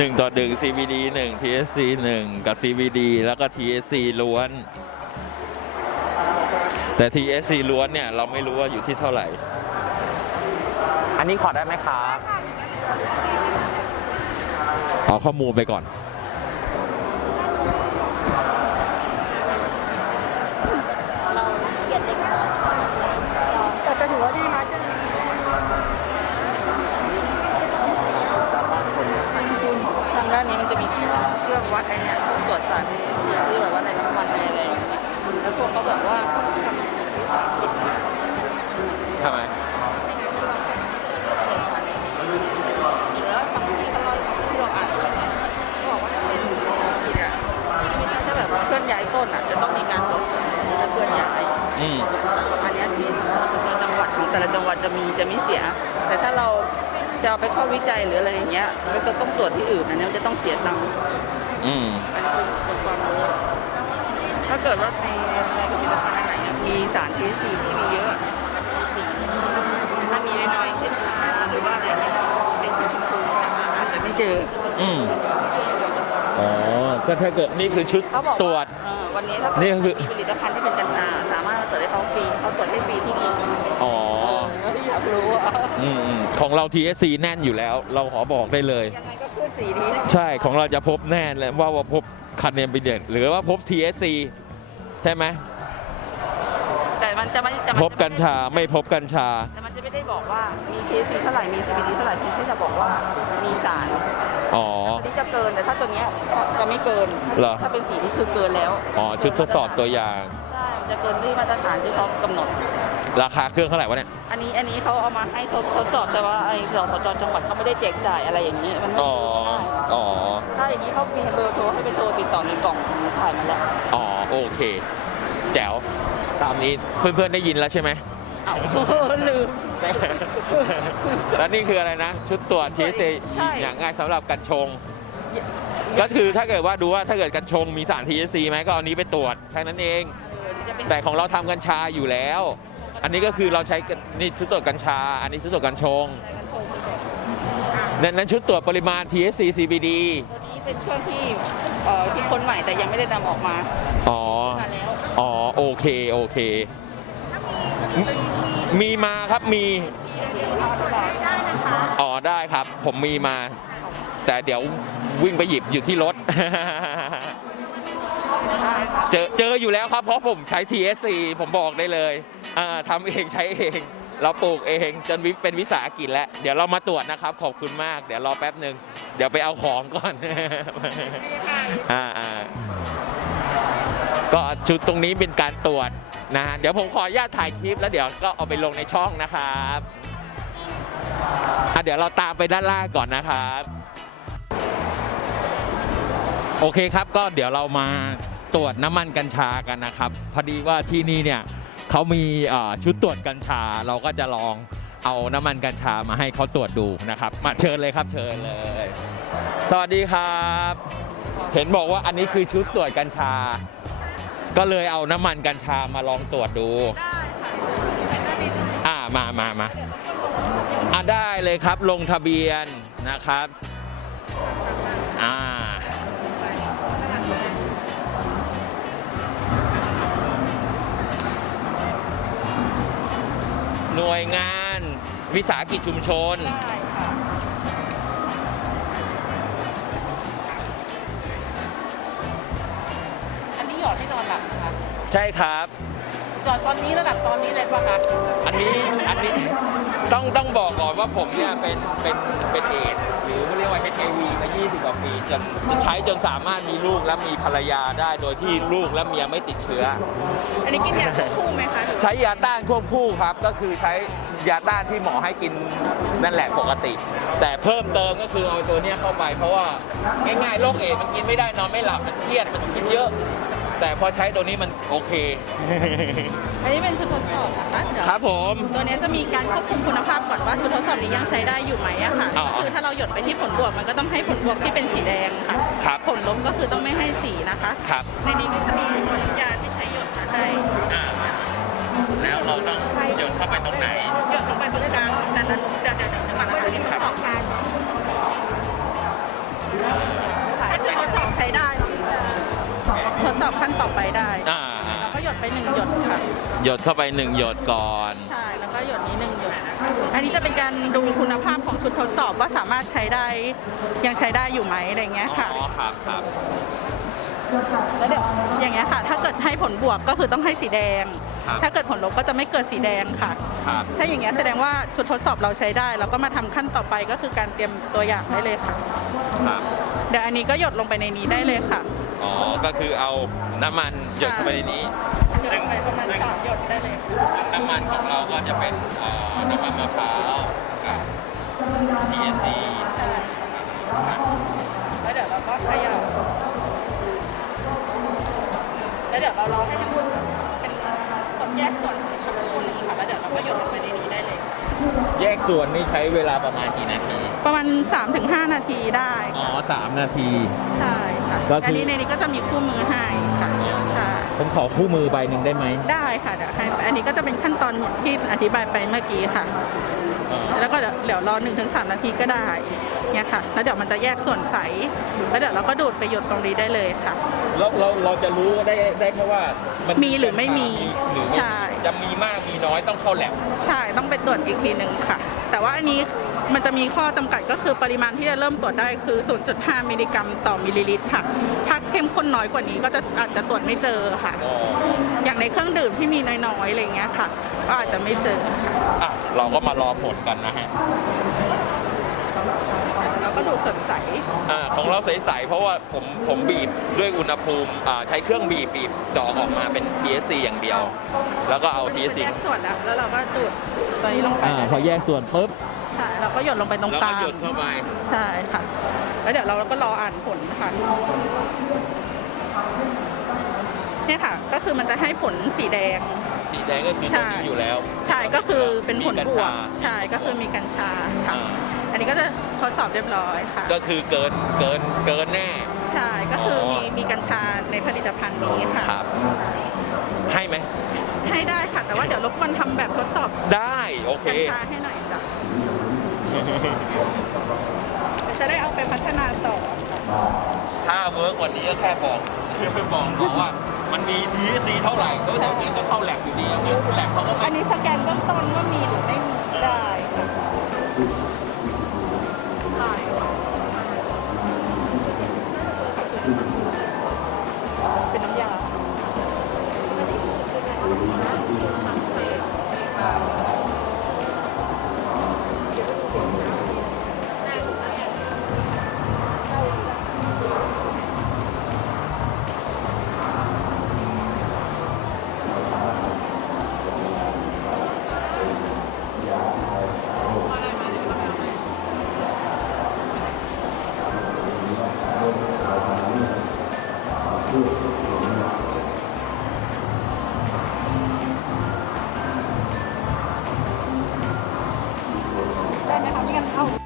1 ต่อ 1 CBD 1 THC 1 กับ CBD แล้วก็ THC ล้วน แต่ THC ล้วนเนี่ย เราไม่รู้ว่าอยู่ที่เท่าไหร่ อันนี้ขอได้ไหมครับเอาข้อมูลไปก่อน วัดไอเนี่ยตรวจสารที่เสียที่แบบว่าในน้ำมันในอะไรอย่างเงี้ยแล้วพวกเขาแบบว่าทำวิสาหกิจทำไมไม่งั้นเราเห็นสารนี้อยู่แล้วบางที่เขาเล่าที่เราอ่านเขาบอกว่าถ้าเป็นวิสาหกิจอะไม่ใช่แค่แบบว่าเคลื่อนย้ายต้นอะจะต้องมีการตรวจสอบจะเคลื่อนย้ายอืมอันเนี้ที่สสจจังหวัดของแต่ละจังหวัดจะมีจะไม่เสีย แต่ถ้าเราจะเอาไปเข้าวิจัยหรืออะไรอย่างเงี้ยเราจะต้องตรวจที่อื่นอันเนี้ยจะต้องเสียตังค์ อืมเป็นความรู้ถ้าเกิดว่าในในผลิตภัณฑ์อันไหนอะมีสารทีซีที่มีเยอะสีถ้ามีน้อยๆเช่นชาหรือว่าอะไรเงี้ยเป็นสีชมพูอาจจะไม่เจออืมอ๋อก็ถ้าเกิดนี่คือชุดเขาบอกตรวจ เออวันนี้ถ้านี่เกิดคือมีผลิตภัณฑ์ที่เป็นกัญชา สามารถมาตรวจให้เขาฟรีเขาตรวจให้ฟรีที่นี่อ๋อเอออยากรู้อะอืมอืมของเรา TSC แน่นอยู่แล้ว เราขอบอกได้เลย ยังไงก็ขึ้น สีนี้นะใช่ของเราจะพบแน่เลยว่าว่าพบคันเนมไปเด่นหรือว่าพบ TSC ใช่ไหมแต่มันจะไม่จะมันพบกัญชาไม่พบกัญชา แต่มันจะไม่ได้บอกว่ามี THC เท่าไหร่มี CBD เท่าไหร่เพียงแค่จะบอกว่ามีสารอ๋อตัวนี้จะเกินแต่ถ้าตัวเนี้ยจะไม่เกินเหรอถ้าเป็นสีนี้คือเกินแล้วอ๋อชุดทดสอบตัวอย่าง ใช่มันจะเกินที่มาตรฐานที่เขากำหนด ราคาเครื่องเท่าไหร่วะเนี่ย อันนี้อันนี้เขาเอามาให้ทดทดสอบใช่ว่าไอ้สสจจังหวัดเขาไม่ได้แจกจ่ายอะไรอย่างนี้ มันไม่อ๋อ ซื้อไม่ได้อ๋อ ถ้าอย่างนี้เขามีเบอร์โทรให้เป็นโทรติดต่อมีกล่องถ่ายมาแล้วอ๋อ โอเค แจ๋ว ตามนี้เพื่อนๆได้ยินแล้วใช่ไหม เอ้า ลืมแล้วนี่คืออะไรนะ ชุดตรวจ TSC ใช่ อย่างง่ายสำหรับกัญชง ก็คือถ้าเกิดว่าดูว่าถ้าเกิดกัญชงมีสาร TSC ไหมก็เอานี้ไปตรวจแค่นั้นเอง จะเป็นแต่ของเราทำกัญชาอยู่แล้ว อันนี้ก็คือเราใช้กันนี่ชุดตรวจกัญชา อันนี้ชุดตรวจกัญชงการโชว์คือแบบนั้นนั้นชุดตรวจปริมาณ THC CBD ตัวนี้เป็นเครื่องที่เอ่อที่คนใหม่แต่ยังไม่ได้นำออกมาอ๋อ มาแล้วอ๋อ โอเค โอเค มีมาครับ มี อ๋อ ได้ครับ ผมมีมา แต่เดี๋ยววิ่งไปหยิบอยู่ที่รถ เจอเจออยู่แล้วครับ เพราะผมใช้ TSC ผมบอกได้เลย อ่าทำเองใช้เอง เราปลูกเองจนวิเป็นวิสาหกิจแล้ว เดี๋ยวเรามาตรวจนะครับ ขอบคุณมาก เดี๋ยวรอแป๊บหนึ่งเดี๋ยวไปเอาของก่อน อ่าอ่าก็ชุดตรงนี้เป็นการตรวจนะฮะเดี๋ยวผมขออนุญาตถ่ายคลิปแล้วเดี๋ยวก็เอาไปลงในช่องนะครับอะเดี๋ยวเราตามไปด้านล่างก่อนนะครับ โอเคครับก็เดี๋ยวเรามาตรวจน้ำมันกัญชากันนะครับ พอดีว่าที่นี่เนี่ย เขามีชุดตรวจกัญชา เราก็จะลองเอาน้ำมันกัญชามาให้เขาตรวจดูนะครับ มาเชิญเลยครับเชิญเลย สวัสดีครับ เห็นบอกว่าอันนี้คือชุดตรวจกัญชา ก็เลยเอาน้ำมันกัญชามาลองตรวจดูอ่ามามามาอ่าได้เลยครับลงทะเบียนนะครับ น่วยงาน วิสาหกิจชุมชน ได้ค่ะอันนี้หยอดให้นอนหลับนะคะ ใช่ครับ หยอดตอนนี้ระดับตอนนี้เลยป่ะคะอันนี้อันนี้ต้องต้องบอกก่อนว่าผมเนี่ยเป็นเป็นเป็นเอดส์หรือเรียกว่า HIV มา 20 กว่าปีจนจะใช้จนสามารถมีลูกและมีภรรยาได้โดยที่ลูกและเมียไม่ติดเชื้อ อันนี้กินยาควบคู่ไหมคะหรือใช้ยาต้านควบคู่ครับก็คือใช้ยาต้านที่หมอให้กินนั่นแหละปกติ แต่เพิ่มเติมก็คือเอาตัวเนี้ยเข้าไป เพราะว่าง่ายๆโรคเอดส์มันกินไม่ได้นอนไม่หลับมันเครียดมันคิดเยอะ แต่พอใช้ตัวนี้มันโอเค อันนี้เป็นชุดทดสอบนะคะเดี๋ยวครับผม ตัวนี้จะมีการควบคุมคุณภาพก่อนว่าชุดทดสอบนี้ยังใช้ได้อยู่ไหมอะค่ะ อ๋อก็คือถ้าเราหยดไปที่ผลบวกมันก็ต้องให้ผลบวกที่เป็นสีแดงค่ะ ครับผลลบก็คือต้องไม่ให้สีนะคะ ครับ ในนี้ก็จะมีตัวน้ำยาที่ใช้หยดมาให้ อ่าแล้วเราต้องโยนเข้าไปตรงไหน หยดเข้าไปหนึ่งหยดก่อน ใช่แล้วก็หยดนี้หนึ่งหยดอันนี้จะเป็นการดูคุณภาพของชุดทดสอบว่าสามารถใช้ได้ยังใช้ได้อยู่ไหมอะไรเงี้ยค่ะ อ๋อครับครับ แล้วเดี๋ยวอย่างเงี้ยค่ะ ถ้าเกิดให้ผลบวกก็คือต้องให้สีแดง ครับ ถ้าเกิดผลลบก็จะไม่เกิดสีแดงค่ะ ครับ ถ้าอย่างเงี้ยแสดงว่าชุดทดสอบเราใช้ได้ เราก็มาทำขั้นต่อไปก็คือการเตรียมตัวอย่างได้เลยค่ะ ครับ เดี๋ยวอันนี้ก็หยดลงไปในนี้ได้เลยค่ะ อ๋อ ก็คือเอาน้ำมันหยดเข้าไปในนี้ หยดลงไปประมาณสามหยดได้เลยซึ่งน้ำมันของเราก็จะเป็นเอ่อน้ำมันมะพร้าวกับ TSC แล้วเดี๋ยวเราก็เขย่าแล้วเดี๋ยวเรารอให้มันเป็นส่วนแยกส่วนสักครู่หนึ่งค่ะแล้วเดี๋ยวเราก็หยดลงไปในนี้ได้เลย แยกส่วนนี่ใช้เวลาประมาณกี่นาที ประมาณ 3-5 นาทีได้อ๋อสามนาที ใช่ค่ะก็คืออั อันนี้ในนี้ก็จะมีคู่มือให้ค่ะใช่ผมขอคู่มือใบหนึ่งได้ไหมได้ค่ะเดี๋ยวให้อันนี้ก็จะเป็นขั้นตอนที่อธิบายไปเมื่อกี้ค่ะอ๋อแล้วก็เดี๋ยวเดี๋ยวรอ1-3ถึงนาทีก็ได้ เนี่ยค่ะ แล้วเดี๋ยวมันจะแยกส่วนใส แล้วเดี๋ยวเราก็ดูดไปหยดตรงนี้ได้เลยค่ะ เราเราเราจะรู้ได้ได้แค่ว่า มันมีหรือไม่มีหรือไม่ใช่ จะมีมากมีน้อยต้องเข้าแลบใช่ต้องไปตรวจอีกทีหนึ่งค่ะ แต่ว่าอันนี้มันจะมีข้อจำกัดก็คือปริมาณที่จะเริ่มตรวจได้คือ 0.5 มิลลิกรัมต่อมิลลิลิตรค่ะ ถ้าเข้มข้นน้อยกว่านี้ก็จะอาจจะตรวจไม่เจอค่ะ อ๋ออย่างในเครื่องดื่มที่มีน้อยๆอะไรเงี้ยค่ะ ก็อาจจะไม่เจอค่ะ อะเราก็มารอผลกันนะฮะแล้ว ก็ดูสดใส อ่าของเราใสๆเพราะว่าผมผมบีบด้วยอุณหภูมิอ่าใช้เครื่องบีบบีบดอกออกมาเป็น TSC อย่างเดียว แล้วก็เอามันจะ TSC แยกส่วนแล้ว แล้วเราก็ดูดตัวนี้ลงไปอ่าพอแยกส่วนปุ๊บใช่เราก็หยดลงไปตรงแล้วกก็ลางหยดเข้าไป ใช่ค่ะ แล้วเดี๋ยวเราก็รออ่านผลค่ะเนี่ยค่ะ ก็คือมันจะให้ผลสีแดง สีแดงก็คือตรงนี้อยู่แล้วใช่ก็คือเป็นผลมีกัญบวชากใช่ก็คือมีกัญชาค่ะ อ่า อันนี้ก็จะทดสอบเรียบร้อยค่ะ ก็คือเกินเกินเกินแน่ ใช่ ก็คือออ มีมีกัญชาในผลิตภัณฑ์นี้ค่ะ ครับ ให้ไหม ให้ได้ค่ะ แต่ว่าเดี๋ยวรบกวนทำแบบทดสอบได้โอเค กัญชาให้หน่อยจ้ะจะได้เอาไปพัฒนาต่อ ถ้าเวิร์กวันนี้ก็แค่บอก บอกบอกว่า มันมี TSC เท่าไหร่ก็แต่เนี้ยก็เข้าแลบอยู่ดีอย่างเงี้ยแลบเขาก็อัไม่นนี้สแกนเบื้องต้นว่ามีหรือไม่